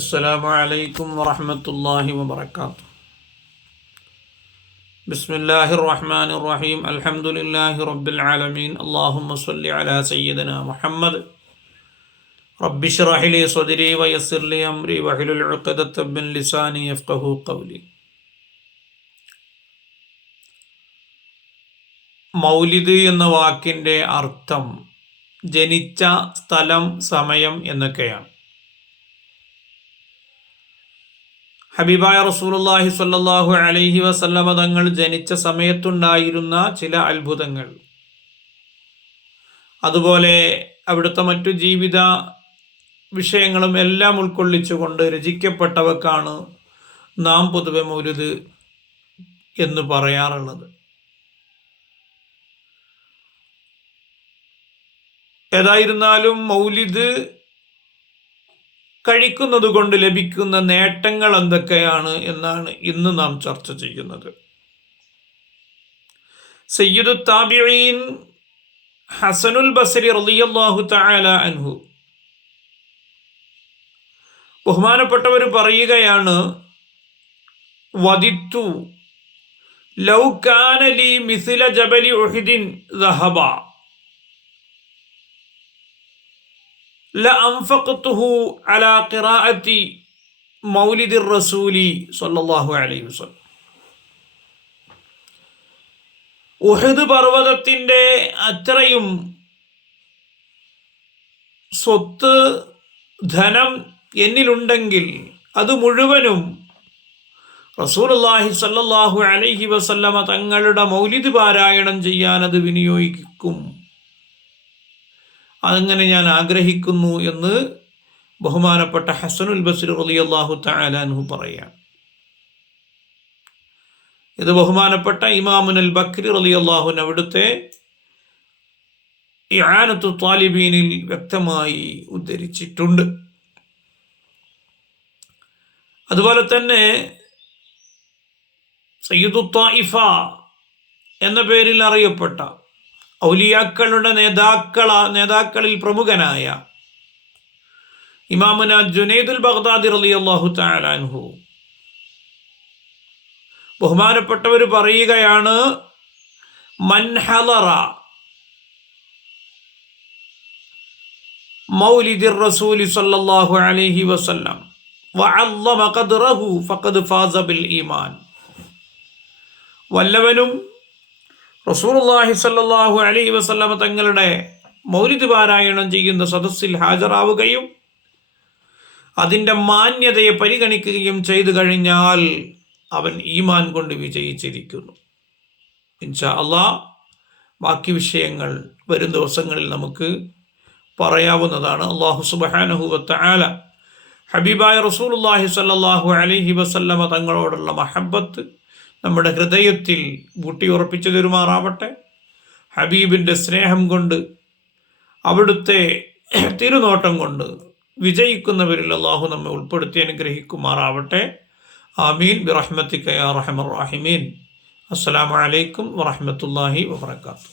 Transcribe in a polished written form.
السلام عليكم ورحمة الله وبركاته. بسم الله الرحمن الرحيم. الحمد لله رب العالمين. اللهم صل على سيدنا محمد. رب اشرح لي صدري ويسر لي أمري واحلل عقدة من لساني يفقهوا قولي. മൗലിദ് എന്ന വാക്കിൻ്റെ അർത്ഥം ജനിച്ച സ്ഥലം, സമയം എന്നൊക്കെയാണ്. ഹബീബായ റസൂലുള്ളാഹി സ്വല്ലല്ലാഹു അലൈഹി വസല്ലമ തങ്ങൾ ജനിച്ച സമയത്തുണ്ടായിരുന്ന ചില അത്ഭുതങ്ങൾ, അതുപോലെ അവിടുത്തെ മറ്റു ജീവിത വിഷയങ്ങളും എല്ലാം ഉൾക്കൊള്ളിച്ചുകൊണ്ട് രചിക്കപ്പെട്ടവക്കാണ് നാം പൊതുവെ മൗലിദ് എന്ന് പറയാറുള്ളത്. ഏതായിരുന്നാലും മൗലിദ് കഴിക്കുന്നത് കൊണ്ട് ലഭിക്കുന്ന നേട്ടങ്ങൾ എന്തൊക്കെയാണ് എന്നാണ് ഇന്ന് നാം ചർച്ച ചെയ്യുന്നത്. സയ്യിദു താബിഈൻ ഹസനുൽ ബസ്രി റളിയല്ലാഹു തആല അൻഹു, ബഹുമാനപ്പെട്ടവർ പറയുകയാണ്, വദിത്തു ലൗ കാന ലി മിസ്ല ജബലി ഉഹദിൻ ദഹബ ലഅൻഫഖ്തുഹു അലാ ഖിറാഅത്തി മൗലിദിർ റസൂലി സ്വല്ലല്ലാഹു അലൈഹി വസല്ലം. ഉഹദ് പർവ്വതത്തിൻ്റെ അത്രയും സ്വത്ത്, ധനം എന്നിലുണ്ടെങ്കിൽ അത് മുഴുവനും റസൂലുള്ളാഹി സ്വല്ലല്ലാഹു അലൈഹി വസല്ലമ തങ്ങളുടെ മൗലിദ് പാരായണം ചെയ്യാൻ അത് വിനിയോഗിക്കും. അങ്ങനെ ഞാൻ ആഗ്രഹിക്കുന്നു എന്ന് ബഹുമാനപ്പെട്ട ഹസനുൽ ബസ്രി റളിയല്ലാഹു തആല അൻഹു പറയുകയാണ്. ഇത് ബഹുമാനപ്പെട്ട ഇമാമുൽ ബക്രി റളിയല്ലാഹു അൻഹു അവിടുത്തെ ഇആനത്തു ത്വാലിബീനിൽ വ്യക്തമായി ഉദ്ധരിച്ചിട്ടുണ്ട്. അതുപോലെ തന്നെ സയ്യിദു ത്വായിഫ എന്ന പേരിൽ അറിയപ്പെട്ട ഔലിയാക്കളുടെ നേതാക്കളിൽ പ്രമുഖനായ ഇമാമുന ജുനൈദുൽ ബഗ്ദാദി റളിയല്ലാഹു തആല അൻഹു, ബഹുമാനപ്പെട്ടവർ പറയുകയാണ്, മൻ ഹളറ മൗലിദിർ റസൂലി സ്വല്ലല്ലാഹു അലൈഹി വസല്ലം വഅല്ലമ ഖദ്റഹു ഫഖദ് ഫാസ ബിൽ ഈമാൻ. വല്ലവനും റസൂലുള്ളാഹി സ്വല്ലല്ലാഹു അലൈഹി വസല്ലമ തങ്ങളുടെ മൗലിദ് പാരായണം ചെയ്യുന്ന സദസ്സിൽ ഹാജരാവുകയും അതിൻ്റെ മാന്യതയെ പരിഗണിക്കുകയും ചെയ്തു കഴിഞ്ഞാൽ അവൻ ഈമാൻ കൊണ്ട് വിജയിച്ചിരിക്കുന്നു. ഇൻഷാ അല്ലാഹ് ബാക്കി വിഷയങ്ങൾ വരും ദിവസങ്ങളിൽ നമുക്ക് പറയാവുന്നതാണ്. അല്ലാഹു സുബ്ഹാനഹു വ തആല ഹബീബായ റസൂലുള്ളാഹി സ്വല്ലല്ലാഹു അലൈഹി വസല്ലമ തങ്ങളോടുള്ള മഹബ്ബത്ത് നമ്മുടെ ഹൃദയത്തിൽ ഊട്ടിയുറപ്പിച്ചു തരുമാറാവട്ടെ. ഹബീബിൻ്റെ സ്നേഹം കൊണ്ട്, അവിടുത്തെ തിരുനോട്ടം കൊണ്ട് വിജയിക്കുന്നവരിൽ അല്ലാഹു നമ്മെ ഉൾപ്പെടുത്തി അനുഗ്രഹിക്കുമാറാവട്ടെ. ആമീൻ ബിറഹ്മതിക യാ അർഹമർ റഹീമീൻ. അസ്സലാമു അലൈക്കും വറഹ്മത്തുള്ളാഹി വബറകാതുഹു.